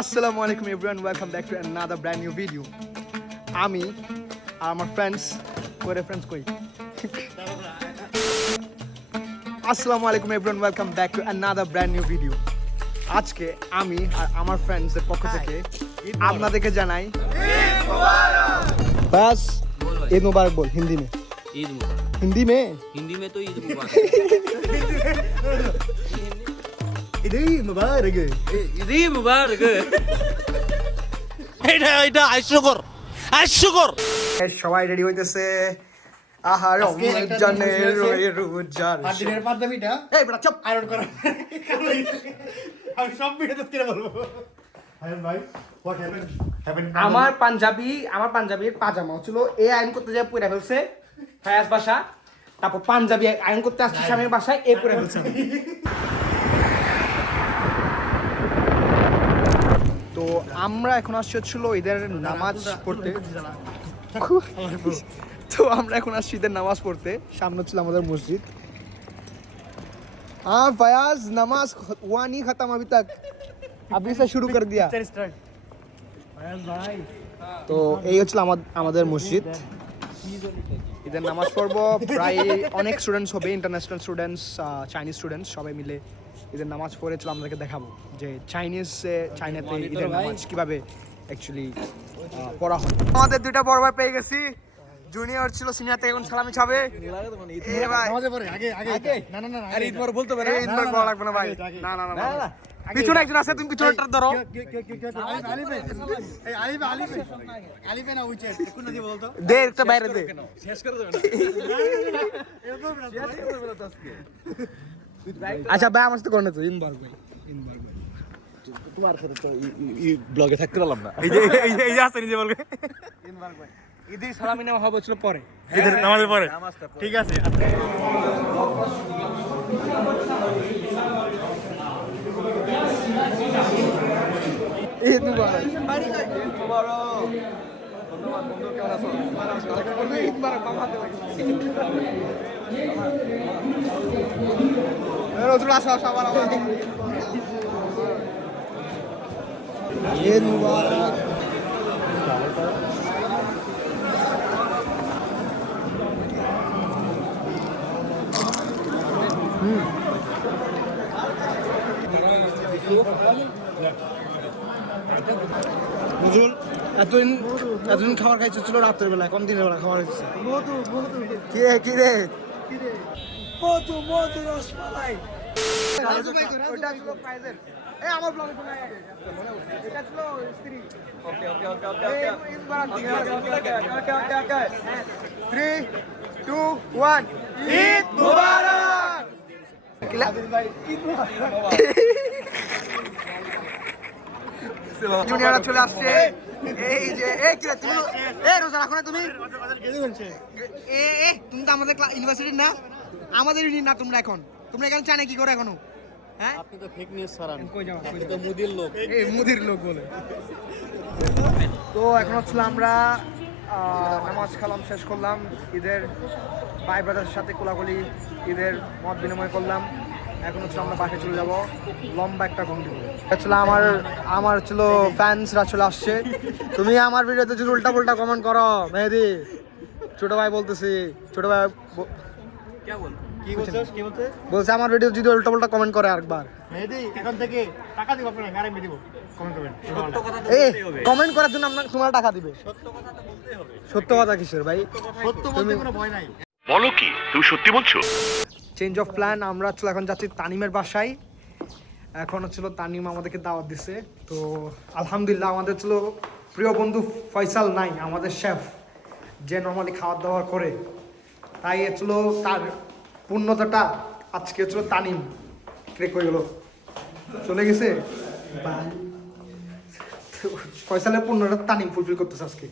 আসসালামু আলাইকুম everyone welcome back to another brand new video আমি আর আমার ফ্রেন্ডস করে। ফ্রেন্ডস কই আসসালামু আলাইকুম everyone welcome back to another brand new video আজকে আমি আর আমার ফ্রেন্ডসদের পক্ষ থেকে আপনাদেরকে জানাই বাস ঈদ মুবারক বল হিন্দি মে। ঈদ মুবারক। হিন্দি মে? হিন্দি মে তো ঈদ মুবারক। এটা এটা আইসুকর আইসুকর সবাই রেডি হইতেছে। আহার রমজানের রয়ে রোজার আমার পাঞ্জাবি আমার পাঞ্জাবির পাজামা হচ্ছিল এই আইন করতে যায় পুরা ফেলছে। ফায়াস বাসা তারপর পাঞ্জাবি আইন করতে আসছে স্বামীর বাসায় এ পুরা ফেলছে। আমরা এখন আসছি হচ্ছিল ঈদের নামাজ পড়তে তো আমরা এখন আসছি ঈদের নামাজ পড়তে সামনে ছিল আমাদের মসজিদ हाँ फयाज नमाज ख- हुआ नहीं खत्म अभी तक अभी से शुरू कर दिया তো এই হচ্ছিল আমা- আমাদের মসজিদ ঈদের নামাজ পড়বো প্রায় অনেক স্টুডেন্টস হবে ইন্টারন্যাশনাল স্টুডেন্টস চাইনিজ স্টুডেন্টস সবাই মিলে ঈদের নামাজ পড়েছিল আমাদেরকে দেখাবো যে চাইনিজ চাইনাতে ঈদের নামাজ কীভাবে অ্যাকচুয়ালি পড়া হয় আমাদের দুইটা বড় ভাই পেয়ে গেছি জুনিয়র ছিল সিনিয়র থেকে এখন সালামি ছাবে পিছনে একজন আছে তুমি পিছনে ধরো দে একটা বাইরে দে শেষ করে দেবে আচ্ছা ভাই আমার সাথে করে তো। ইনবার ভাই ইনবার ভাই। ব্লগে থাকতে পারলাম না। এই যে এই যে এই যে আছে নিজে বলবে। ঈদের সালামি নেওয়া হবে ছিল পরে। ঈদের নামাজের পরে। ঠিক আছে মুবারক ঈদ মুবারক। ধন্যবাদ বন্ধু কেমন আছো? ঈদ মুবারক বাবা হাতে লাগে নজরুল আসো আসো আবার আবার নজরুল এতদিন এতদিন খাবার খাইছে ছিল রাতের বেলা কম দিনের বেলা খাবার হচ্ছে কি রে কি রে? মধু মধু রসমালাই। ওটা ছিল প্রাইজের এই আমার ব্লগে আয়। এটা ছিল স্ত্রী। ওকে ওকে ওকে ওকে ওকে ওকে ওকে ওকে ওকে 3 2 1 ঈদ মুবারক! জুনিয়ররা চলে আসছে। এই যে এই কি রে তুমি এই রোজা রাখো না তুমি? এ এ তুমি তো আমাদের ইউনিভার্সিটির না? আমাদের ইউনিট না তোমরা এখন। তোমরা এখানে চানে কি করে এখনও? হ্যাঁ? আপনি তো ফেক নিউজ ছড়ান। কই যাও আপনি তো মুদির লোক। এই মুদির লোক বলে। তো এখন হচ্ছিল আমরা নামাজ কালাম শেষ করলাম। ঈদের ভাই ব্রাদারের সাথে কোলাকুলি ঈদের মত বিনিময় করলাম। এখন হচ্ছে আমরা বাসায় চলে যাব। লম্বা একটা আসলে আমার আমার ছিল ফ্যান্সরা চলে আসছে। তুমি আমার ভিডিওতে যদি উল্টা পুল্টা কমেন্ট করো মেহেদি। ছোট ভাই বলতেছি ছোট ভাই ব- কি বলছস কি বলতে বলছে আমার ভিডিও যদি উল্টা পুল্টা কমেন্ট করে আরেকবার। মেহেদি এখন থেকে টাকা দিব আপনাকে আরে মেয়ে দিব। কমেন্ট কমেন্ট করার জন্য আপনার তোমার টাকা দিবে। সত্য কথা কিসের ভাই? সত্য বলতে কোনো ভয় নাই। বলো কি তুমি সত্যি বলছো? চেঞ্জ অফ প্ল্যান আমরা হচ্ছিল এখন যাচ্ছি তানিমের বাসায়। এখন হচ্ছিল তানিম আমাদেরকে দাওয়াত দিছে। তো আলহামদুলিল্লাহ আমাদের ছিল প্রিয় বন্ধু ফয়সাল নাই, আমাদের শেফ যে নর্মালি খাওয়া দাওয়া করে। তাই হচ্ছিল তার পূর্ণতাটা আজকে হচ্ছিল তানিম। ক্রেক হয়ে গেল চলে গেছে? ফয়সালের পূর্ণটা তানিম ফুলফিল করতেছে আজকে।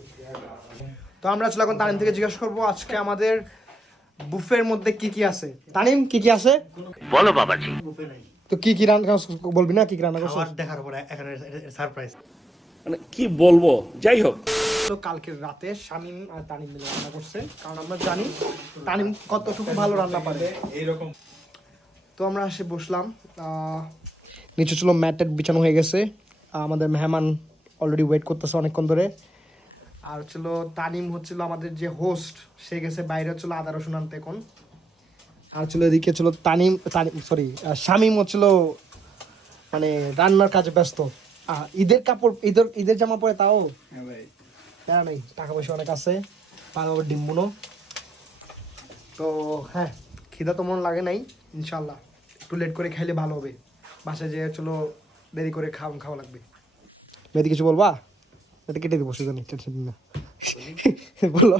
তো আমরা আসলে এখন তানিম থেকে জিজ্ঞাসা করব, আজকে আমাদের বুফের মধ্যে কি কি আছে? তানিম কি কি আছে? বলো বাবাজি। তো কি কি রান্না বলবি না? কি কি রান্না খাবার দেখার পরে এখন সারপ্রাইজ মানে কি বলব? যাই হোক। তো কালকে রাতে শামিম আর তানিম মিলে রান্না করছে। কারণ আমরা জানি তানিম কতটুকু ভালো রান্না পারে। এইরকম। তো আমরা এসে বসলাম। আহ, নিচে ছিল ম্যাটেড বিছানো হয়ে গেছে। আমাদের মেহমান অলরেডি ওয়েট করতেছে অনেকক্ষণ ধরে। আর হচ্ছিল তানিম হচ্ছিল আমাদের যে হোস্ট সে গেছে বাইরে হচ্ছিল আদা রসুন আনতে এখন। আর হচ্ছিল এদিকে ছিল তানিম তানিম সরি শামিম হচ্ছিল মানে রান্নার কাজে ব্যস্ত। ঈদের কাপড় ঈদের ঈদের জামা পরে তাও? হ্যাঁ নেই টাকা পয়সা অনেক আছে। ভালোভাবে ডিম্বুনো তো হ্যাঁ খিদা তো মন লাগে নাই ইনশাল্লাহ একটু লেট করে খাইলে ভালো হবে। বাসায় যেয়ে চলো দেরি করে খাওয়া খাওয়া লাগবে। মেয়েদি কিছু বলবা? এটা কেটে দিব সেজন্য টেনশন না। বলো।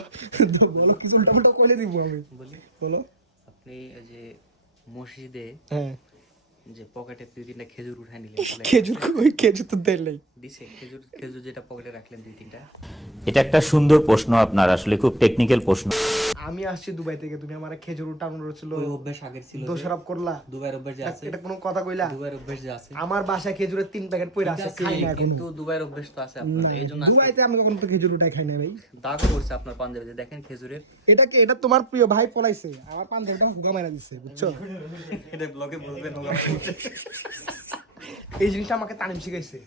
বলো কিছু উল্টাপাল্টা করে দিব আমি। বলো আপনি ওই যে মসজিদে হ্যাঁ। যে পকেটে দুই তিনটা খেজুর উঠাই নিলেন খেজুর কই খেজুর তো দেয় নাই দিছে খেজুর খেজুর যেটা পকেটে রাখলেন দুই তিনটা? এটা একটা সুন্দর প্রশ্ন আপনার আসলে খুব টেকনিক্যাল প্রশ্ন। আমি আসছি দুবাই থেকে তুমি আমার খেজুর উঠানো ছিল ওই অভ্যাস আগের ছিল দোষারোপ করলা দুবাইয়ের অভ্যাস যে আছে এটা কোনো কথা কইলা দুবাইয়ের অভ্যাস যে আছে আমার বাসায় খেজুরের তিন প্যাকেট পয়রা আছে খাই না কিন্তু দুবাইয়ের অভ্যাস তো আছে আপনার এই জন্য দুবাইতে আমি কখনো তো খেজুর উঠাই খাই না ভাই দাগ পড়ছে আপনার পাঞ্জাবিতে দেখেন খেজুরের এটা কি এটা তোমার প্রিয় ভাই পলাইছে আমার পাঞ্জাবিটা হুগা মারা দিচ্ছে বুঝছ এটা ব্লগে বলবেন এই জিনিসটা আমাকে তানিম শিখাইছে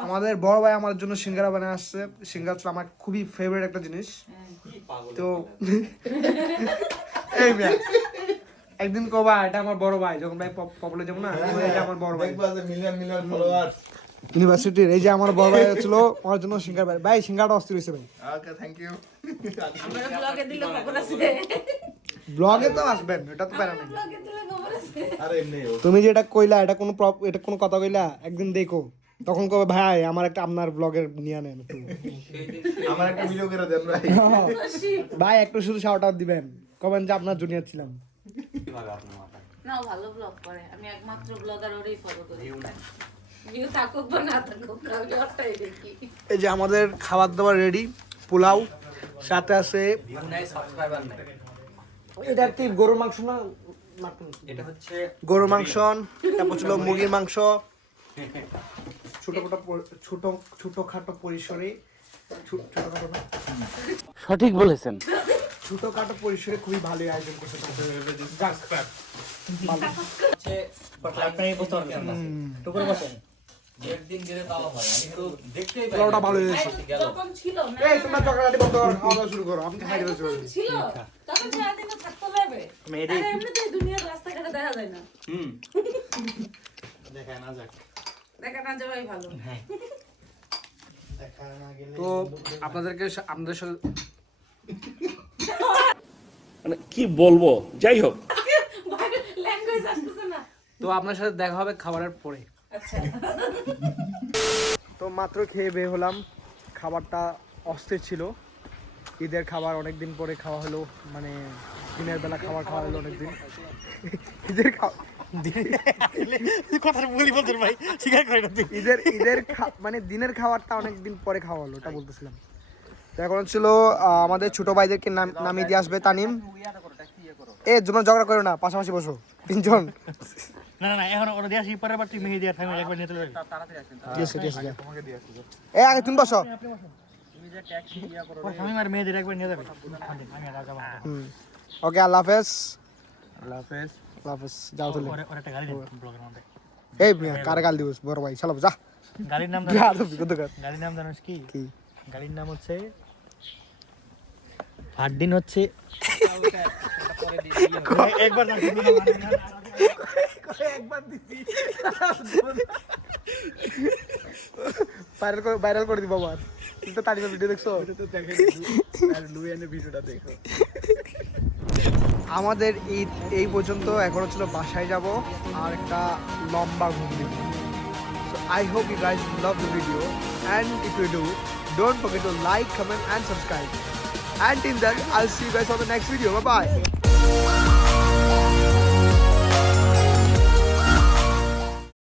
আমাদের বড় ভাই আমার জন্য সিঙ্গারা বানিয়ে আসছে। সিঙ্গারা হচ্ছে আমার খুবই ফেভারিট একটা জিনিস। তো এই একদিন কবা এটা আমার বড় ভাই। যখন ভাই পপুলার যাব না এটা আমার বড় ভাই। মিলিয়ন মিলিয়ন ফলোয়ার্স ইউনিভার্সিটির এই যে আমার বড় ভাই ছিল আমার জন্য সিঙ্গার ভাই ভাই সিঙ্গারটা অস্থির হয়েছে ভাই। ওকে থ্যাংক ইউ ব্লগে তো আসবেন এটা তো প্যারা নাই। আরে এমনি তুমি যেটা কইলা এটা কোনো প্রপ- এটা কোনো কথা কইলা? একদিন দেখো। তখন কবে ভাই আমার একটা আপনার ব্লগের নিয়ে নেন একটু। আমার একটা ভিডিও করে দেন ভাই। ভাই একটু শুধু শাউট আউট দিবেন। কবেন যে আপনার জুনিয়র ছিলাম। না ভালো ব্লগ করে। আমি একমাত্র ব্লগার ওরই ফলো করি। এই যে আমাদের খাবার দাবার রেডি পোলাও সাথে আছে সাবস্ক্রাইবার নাই এটা কি গরুর মাংস না এটা হচ্ছে গরুর মাংস তারপর ছিল মুরগির মাংস। ছোট ছোট ছোট ছোট পরিসরে ছোটখাটো সঠিক বলেছেন। ছোটখাটো পরিসরে খুবই ভালো আয়োজন করছে যাক, ভালো। হচ্ছে আপনি বুঝতে পারছেন না টুকুরে বসেন। একদিন গেলে তাও হয় আমি তো দেখতেই পাই। পোলাওটা ভালো হয়েছে। গেল। তখন ছিল না এই তোমরা চকলেট বন্ধ করো খাওয়া দাওয়া শুরু করো আপনি খাই দেবেন শুরু করুন। ছিল তখন সারাদিনে থাকতে লাগবে আর এমনিতে দুনিয়ার রাস্তাঘাটে দেখা না। হুম। দেখা না যাওয়াই ভালো। তো আপনাদেরকে আপনাদের সাথে মানে কি বলব? যাই হোক। ল্যাঙ্গুয়েজ আসতেছে না। তো আপনার সাথে দেখা হবে খাবারের পরে। আচ্ছা। তো মাত্র খেয়ে বের হলাম। খাবারটা অস্থির ছিল। ঈদের খাবার অনেক দিন পরে খাওয়া হলো। মানে দিনের বেলা খাবার খাওয়া হলো অনেকদিন। ঈদের খাওয়া কথা বলি বলতেন ভাই। স্বীকার করে না ঈদের ঈদের খা- মানে দিনের খাবারটা অনেক দিন পরে খাওয়া হলো ওটা বলতেছিলাম। তো এখন ছিল আমাদের ছোট ভাইদেরকে নাম- নামিয়ে দিয়ে আসবে তানিম। এ জন্য ঝগড়া করো না পাশাপাশি বসো তিনজন। না না না এখন ওরা দিয়ে আসি পরের বার তুই মেহেদি আর ফ্যামিলি একবার নিয়ে চলে যাবি। ঠিক আছে ঠিক আছে যা। এ আগে তুমি বসো। আমি আর মেহেদির একবার নিয়ে যাবি। আমি আর যাব ওকে আল্লাহ হাফেজ। আল্লাহ হাফেজ। হাফেজ যাও তাহলে এই মিয়া কারে গাল দিবস বড় ভাই চালাবো যা গাড়ির নাম গাড়ির নাম জানিস কি কি গাড়ির নাম হচ্ছে হচ্ছে একবার ভাইরাল করে ভাইরাল করে দিব আবার তুমি তো ভিডিও দেখছ আমাদের এই এই পর্যন্ত এখনও ছিল, বাসায় যাব আর একটা লম্বা ঘুম দিব। So I hope you guys love the video and if you do don't forget to like comment and subscribe and in that I see guys on the next video bye bye